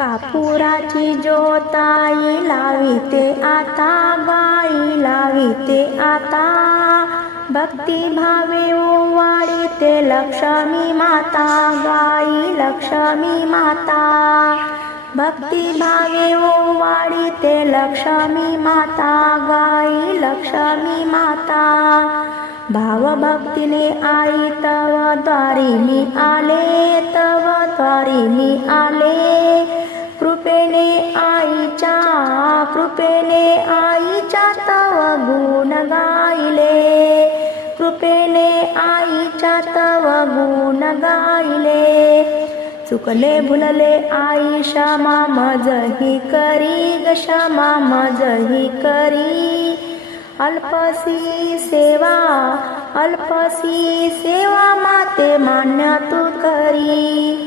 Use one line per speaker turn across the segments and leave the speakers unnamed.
कापुराची जोताई लाविते आता गाई लाविते आता. भक्ती भावे वाढीते लक्ष्मी माता गाई लक्ष्मी माता. भक्ती भावे वाढीते लक्ष्मी माता गाई लक्ष्मी माता. भावभक्तीने आई तव द्वारी मी आले तव द्वारी मी आले. कृपेने आईच्या तव गुण गायले कृपेने आईच्या तव गुण गायले चुकले भुलले आई क्षमा मजही करी ग क्षमा मजही करी. अल्पसी सेवा अल्पसी सेवा माते मान्य तू करी.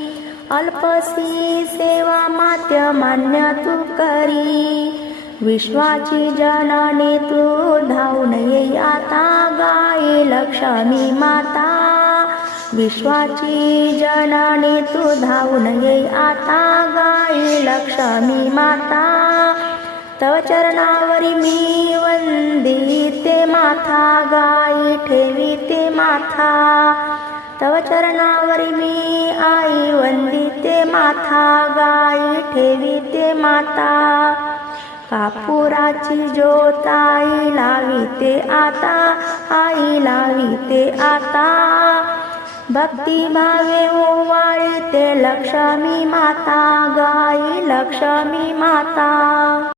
अल्पसी सेवा मात्य मान्य तू करी. विश्वाची जननी तू धावून ये आता गाई लक्ष्मी माता. विश्वाची जननी तू धावून ये आता गाई लक्ष्मी माता. तव चरणावरी मी वंदिते माथा गाई ठेविते माथा. तव चरणावरी मी आई वंदिते माथा गाई ठेविते माता. कापुराची ज्योताई लाविते आता आई लाविते आता. भक्ती भावे ओवाळीते लक्ष्मी माता गाई लक्ष्मी माता.